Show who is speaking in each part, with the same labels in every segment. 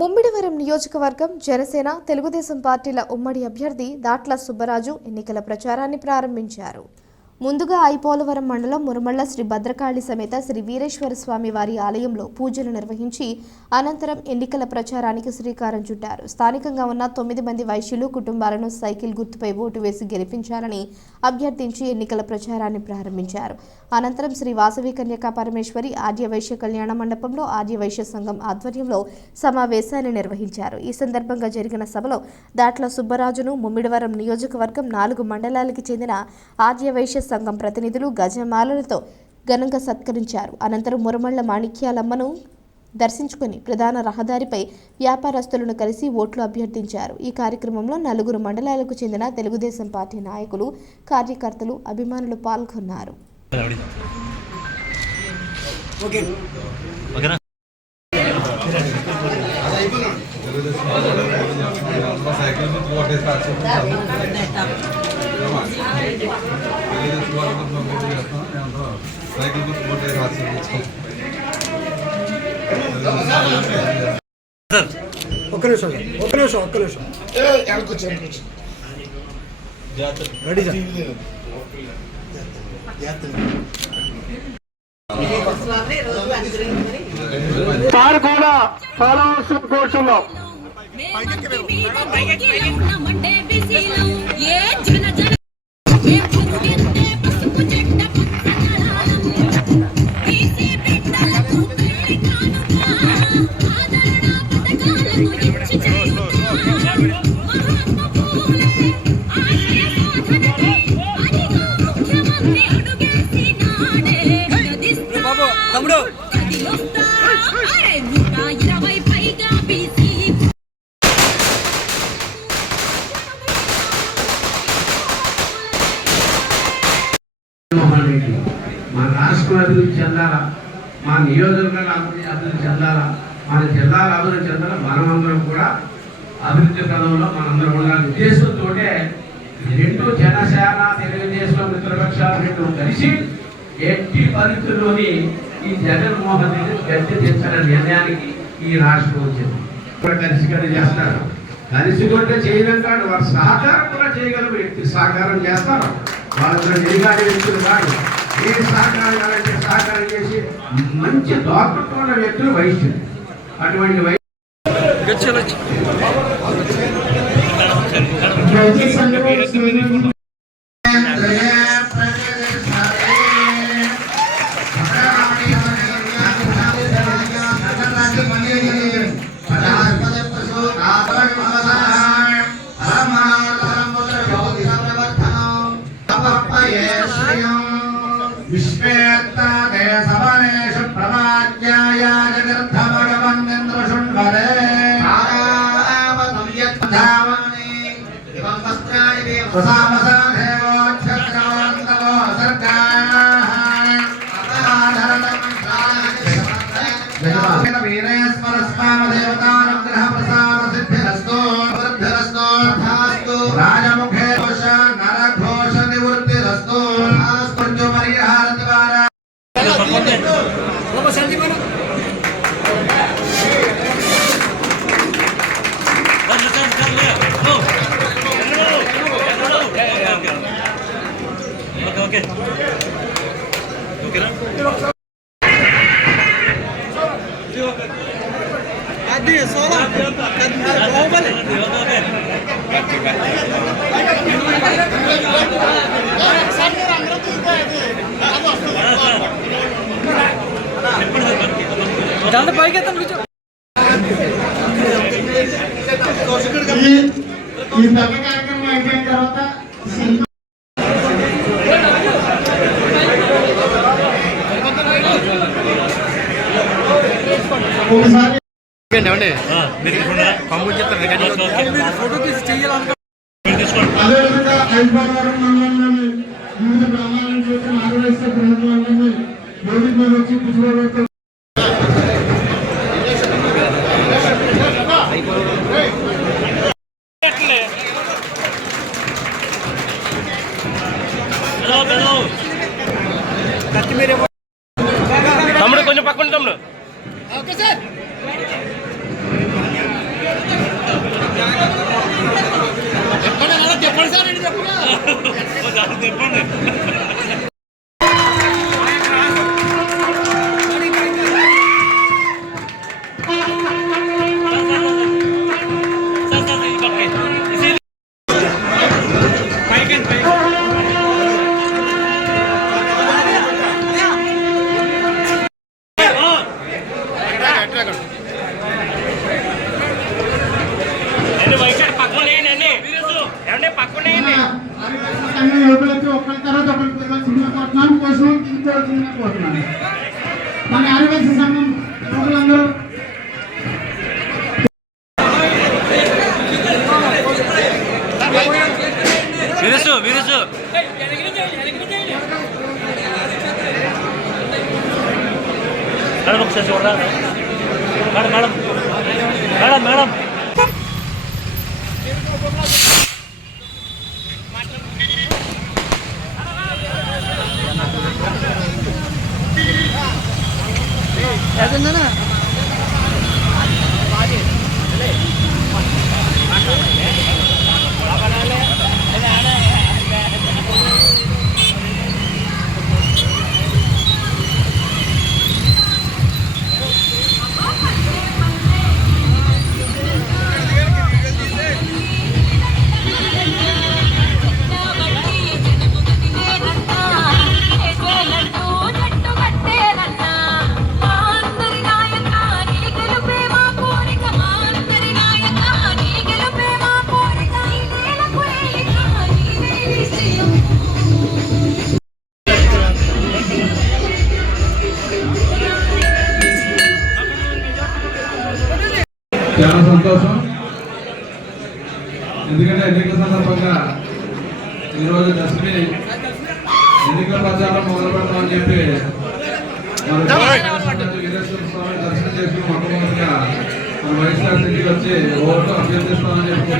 Speaker 1: ముమ్మిడివరం నియోజకవర్గం జనసేన తెలుగుదేశం పార్టీల ఉమ్మడి అభ్యర్థి దాట్ల సుబ్బరాజు ఎన్నికల ప్రచారాన్ని ప్రారంభించారు. ముందుగా ఐపోలవరం మండలం మురమళ్ళ శ్రీ భద్రకాళి సమేత శ్రీ వీరేశ్వర స్వామి వారి ఆలయంలో పూజలు నిర్వహించి అనంతరం ఎన్నికల ప్రచారానికి శ్రీకారం చుట్టారు. స్థానికంగా ఉన్న తొమ్మిది మంది వైశ్యులు కుటుంబాలను సైకిల్ గుర్తుపై ఓటు వేసి గెలిపించాలని అభ్యర్థించి ఎన్నికల ప్రచారాన్ని ప్రారంభించారు. అనంతరం శ్రీ వాసవి కన్యకా పరమేశ్వరి ఆర్యవైశ్య కళ్యాణ మండపంలో ఆర్యవైశ్య సంఘం ఆధ్వర్యంలో సమావేశాన్ని నిర్వహించారు. ఈ సందర్భంగా జరిగిన సభలో దాట్ల సుబ్బరాజును ముమ్మిడివరం నియోజకవర్గం నాలుగు మండలాలకు చెందిన ఆర్య వైశ్య సంఘం ప్రతినిధులు గజమాలలతో ఘనంగా సత్కరించారు. అనంతరం మురమళ్ళ మాణిక్యాలమ్మను దర్శించుకుని ప్రధాన రహదారిపై వ్యాపారస్తులను కలిసి ఓట్లు అభ్యర్థించారు. ఈ కార్యక్రమంలో నలుగురు మండలాలకు చెందిన తెలుగుదేశం పార్టీ నాయకులు కార్యకర్తలు అభిమానులు పాల్గొన్నారు
Speaker 2: ఓకేనా
Speaker 3: సైకిల్ నుంచి ఓటేస్తారు సైకిల్ నుంచి ఓటేసి ఆశీర్వదించాం
Speaker 2: సార్
Speaker 4: ఒక్క నిమిషం ఒక్క నిమిషం ఒక్క నిమిషం. Ready sir. సార్ కూడా చాలా అవసరం కోరుతున్నాం
Speaker 5: బాబు తమ్ముడు.
Speaker 6: ఇరవై పైగా బీసీ
Speaker 7: జగన్మోహన్ రాష్ట్రం అభివృద్ధి చెందాలా? మా నియోజకవర్గాలు అభివృద్ధి అభివృద్ధి చెందాలా? మన జిల్లాలు అభివృద్ధి చెందాలా? మనమందరం కూడా అభివృద్ధి పదంలో మనందరం ఉండాలి ఉద్దేశంతో రెండు జనసేన తెలుగుదేశం మిత్రపక్షాలు రెండు కలిసి ఎట్టి పరిస్థితుల్లోని ఈ జగన్మోహన్ రెడ్డి గద్దె నిర్ణయానికి ఈ రాష్ట్రం వచ్చింది. కూడా కలిసి కలిసి చేస్తారు కలిసి కొట్టే చేయడం కాదు వారు సహకారం కూడా చేయగలరు వ్యక్తి సహకారం చేస్తారు. వాళ్ళందరూ నిలిగాడే వ్యక్తులు కాదు. ఏ సహకారం కావాలంటే సహకారం చేసి మంచి దోపత్వం ఉన్న వ్యక్తులు వైశ్యులు. అటువంటి వై
Speaker 2: ఓకే ఓకే ఓకేనా
Speaker 5: అది సోలా బాహుబలి
Speaker 2: ఓకే ఓకే
Speaker 5: దండ పైకి ఎత్తాను కూర్చో
Speaker 7: ఈ సభ కార్యక్రమం అయిపోయిన తర్వాత అదేవిధంగా ఐదుపాలవరం మండలంలోని వివిధ గ్రామాల నుంచి వేదిక మీద వచ్చి పుష్పవృత్తం
Speaker 6: చెప్పండి సార్
Speaker 2: చెప్పండి. なら
Speaker 3: చాలా సంతోషం. ఎందుకంటే ఎన్నికల సందర్భంగా ఈరోజు దశమి ఎన్నికల ప్రచారం మొదలు పెడతామని చెప్పి దర్శనం చేసుకుని మొట్టమొదటిగా మన వైఎస్ఆర్ సిటీకి వచ్చి ఓట్లు అభ్యర్థిస్తామని చెప్పి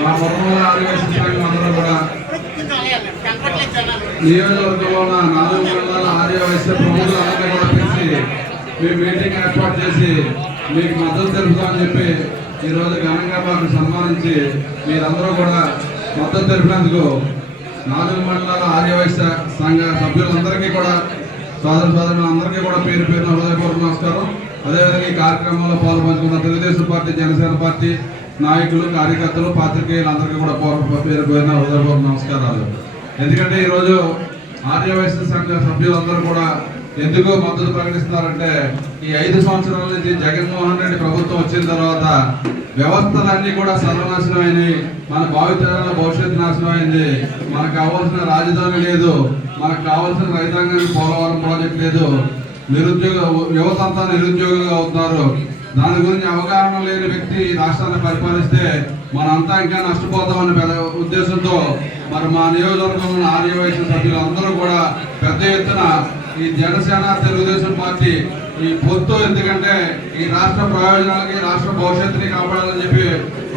Speaker 3: మా మొట్టమొదటి ఆదివాసీ సంఘం అందరూ కూడా నియోజకవర్గంలో ఉన్న నాలుగు మండలాల ఆదివాసీ ప్రముఖులందరినీ కూడా పిలిచి మేము మీటింగ్ ఏర్పాటు చేసి మీకు మద్దతు తెలుపుతామని చెప్పి ఈరోజు ఘనంగా మాకు సన్మానించి మీరందరూ కూడా మద్దతు తెలిపినందుకు నాలుగు మండలాల ఆర్యవైశ్య సంఘ సభ్యులందరికీ కూడా సోదర సోదరులందరికీ కూడా పేరు పేరున హృదయపూర్వక నమస్కారం. అదేవిధంగా ఈ కార్యక్రమంలో పాల్పంచుకున్న తెలుగుదేశం పార్టీ జనసేన పార్టీ నాయకులు కార్యకర్తలు పాత్రికేయులందరికీ కూడా పేరు పేరున హృదయపూర్వక నమస్కారాలు. ఎందుకంటే ఈరోజు ఆర్యవైశ్య సంఘ సభ్యులందరూ కూడా ఎందుకు మద్దతు ప్రకటిస్తున్నారంటే ఈ ఐదు సంవత్సరాల నుంచి జగన్మోహన్ రెడ్డి ప్రభుత్వం వచ్చిన తర్వాత వ్యవస్థలన్నీ కూడా సర్వనాశనమైనవి. మన భావితరాల భవిష్యత్తు నాశనం అయింది మనకు కావాల్సిన రాజధాని లేదు. మనకు కావాల్సిన రైతాంగానికి పోలవరం ప్రాజెక్ట్ లేదు. నిరుద్యోగ యువత అంతా నిరుద్యోగులుగా అవుతున్నారు. దాని గురించి అవగాహన లేని వ్యక్తి రాష్ట్రాన్ని పరిపాలిస్తే మనంతా ఇంకా నష్టపోతామనే పెద్ద ఉద్దేశంతో మరి మా నియోజకవర్గంలో ఆర్యవైశ్య సభ్యులందరూ కూడా పెద్ద ఎత్తున ఈ జనసేన తెలుగుదేశం పార్టీ ఈ పొత్తు ఎందుకంటే ఈ రాష్ట్ర ప్రయోజనాలకి రాష్ట్ర భవిష్యత్తుని కాపాడాలని చెప్పి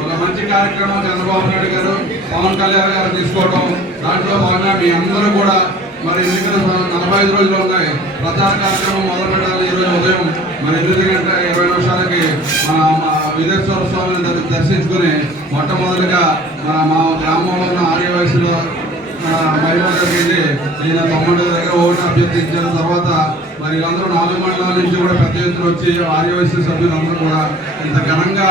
Speaker 3: ఒక మంచి కార్యక్రమం చంద్రబాబు నాయుడు గారు పవన్ కళ్యాణ్ గారు తీసుకోవడం దాంట్లో భాగంగా మీ అందరూ కూడా మరి ఎన్నికలు నలభై ఐదు రోజులు ఉన్నాయి. ప్రచార కార్యక్రమం మొదలు పెట్టాలి ఈ రోజు ఉదయం. మరి ఎనిమిది గంటల ఇరవై నిమిషాలకి మన మా విదేశ్వర స్వామిని దర్శించుకుని మొట్టమొదటిగా మన మా గ్రామంలో ఉన్న ఆర్య వయసులో మహిళ నేను తొమ్మిది దగ్గర ఓటు అభ్యర్థించిన తర్వాత మరి వీళ్ళందరూ నాలుగు మండలాల నుంచి కూడా పెద్ద ఎత్తున వచ్చి ఆర్యవైసీ సభ్యులందరూ కూడా ఇంత ఘనంగా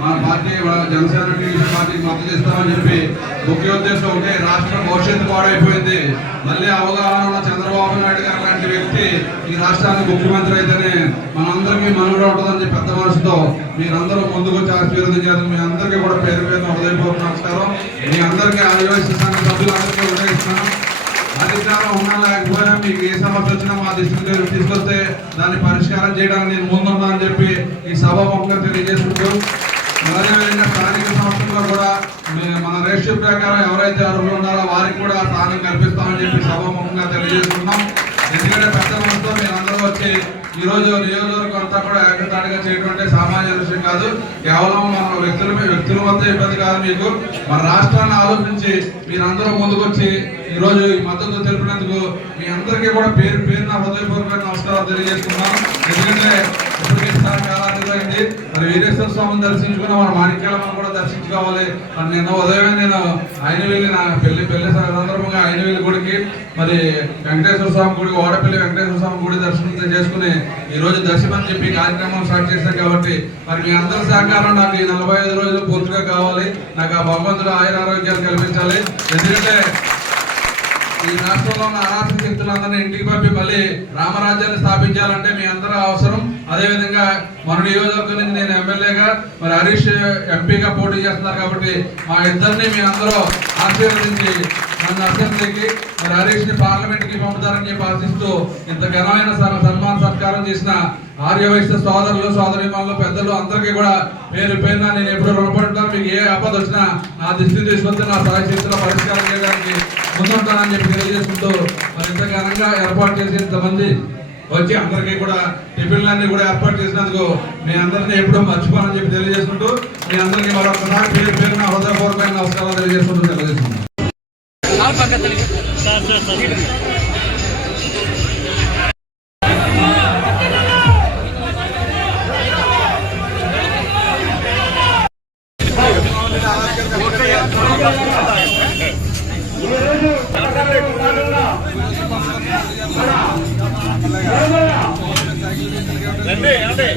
Speaker 3: మన పార్టీ జనసేన టీడీపీ పార్టీకి మద్దతు ఇస్తామని చెప్పి ముఖ్య ఉద్దేశం ఒకటే రాష్ట్ర భవిష్యత్తు పాడైపోయింది. మళ్ళీ అవగాహన ఉన్న చంద్రబాబు నాయుడు గారు లాంటి వ్యక్తి ఈ రాష్ట్రానికి ముఖ్యమంత్రి అయితేనే మనందరికీ మనుగడ ఉంటుందని పెద్ద మనసుతో మీరందరూ ముందుకు వచ్చి ఆశీర్వదించారు మీ అందరికీ కూడా పేరు పేరున హృదయపూర్వక నమస్కారం. మీ అందరికీ ఆదివాసీ సంఘ సభ్యులందరికీ ఉదయిస్తున్నాను అధికారం ఉన్నా లేకపోయినా మీకు ఏ సమస్య వచ్చినా మా దృష్టికి తీసుకొస్తే దాన్ని పరిష్కారం చేయడానికి నేను ముందున్నా అని చెప్పి ఈ సభ ముఖంగా తెలియజేసుకుంటూ అదేవిధంగా స్థానిక సంస్థల్లో కూడా మన రేషియో ప్రకారం ఎవరైతే అర్హులు ఉన్నారో వారికి కూడా స్థానం కల్పిస్తామని చెప్పి సభాముఖంగా తెలియజేస్తున్నాం. ఎందుకంటే పెద్ద మనసుతో మీరందరూ అందరూ వచ్చి ఈ రోజు నియోజకవర్గం అంతా కూడా ఏకతాటిగా చేయటువంటి అంటే సామాన్య విషయం కాదు. కేవలం మన వ్యక్తుల వ్యక్తుల వద్ద ఇబ్బంది కాదు మీకు. మన రాష్ట్రాన్ని ఆలోచించి మీరందరూ ముందుకొచ్చి ఈరోజు ఈ మద్దతు తెలిపినందుకు మీ అందరికీ కూడా పేరు పేరున హృదయపూర్వక నమస్కారాలు తెలియజేస్తున్నాం. ఎందుకంటే ఇప్పటికే జరిగింది మరి వీరేశ్వర స్వామిని దర్శించుకున్న మన మాణిక్యాలమ్మను కూడా దర్శించుకోవాలి. మరి నిన్న ఉదయమే నేను ఆయన వెళ్ళి నా పెళ్ళి పెళ్ళి సందర్భంగా ఆయన వెళ్ళి గుడికి మరి వెంకటేశ్వర స్వామి గుడి ఓడపల్లి వెంకటేశ్వర స్వామి గుడి దర్శనం చేసుకుని ఈ రోజు దర్శనం చెప్పి కార్యక్రమం స్టార్ట్ చేశాం కాబట్టి మరి మీ అందరి సహకారం నాకు ఈ నలభై ఐదు రోజులు పూర్తిగా కావాలి. నాకు ఆ భగవంతుడు ఆయుర ఆరోగ్యాలు కల్పించాలి. ఎందుకంటే ఈ రాష్ట్రంలో ఉన్న అనాథ శక్తులందరినీ ఇంటికి పంపి మళ్ళీ రామరాజ్యాన్ని స్థాపించాలంటే మీ అందరూ అవసరం. అదేవిధంగా మన నియోజకవర్గం నుంచి నేను ఎమ్మెల్యేగా మరి హరీష్ ఎంపీగా పోటీ చేస్తున్నారు కాబట్టి మా ఇద్దరిని మీ అందరూ ఆశీర్వదించి నన్ను అసెంబ్లీకి మరి హరీష్ని పార్లమెంట్కి పంపుతారని చెప్పి ఆశిస్తూ ఇంత ఘనమైన సన్మాన సత్కారం చేసిన ఆర్యవైశ్య సోదరులు సోదరిమాలు పెద్దలు అందరికీ కూడా పేరు పేరున నేను ఎప్పుడు రుణపడి మీకు ఏ ఆపద వచ్చినా నా దృష్టి తీసుకొస్తే నా సహాయ పరిష్కారం చేయడానికి ముందుంటానని చెప్పి తెలియజేసుకుంటూ మరి ఇంత ఘనంగా ఏర్పాటు చేసి ఇంతమంది వచ్చి అందరికీ కూడా టిఫిన్లన్నీ కూడా ఏర్పాటు చేసినందుకు మీ అందరినీ ఎప్పుడూ మర్చిపోనని చెప్పి తెలియజేసుకుంటూ మీ అందరికీ మరొకసారి పేరు పేరున హృదయపూర్వకమైన నమస్కారాలు తెలియజేసుకుంటూ తెలియజేసుకుంటాం
Speaker 2: సార్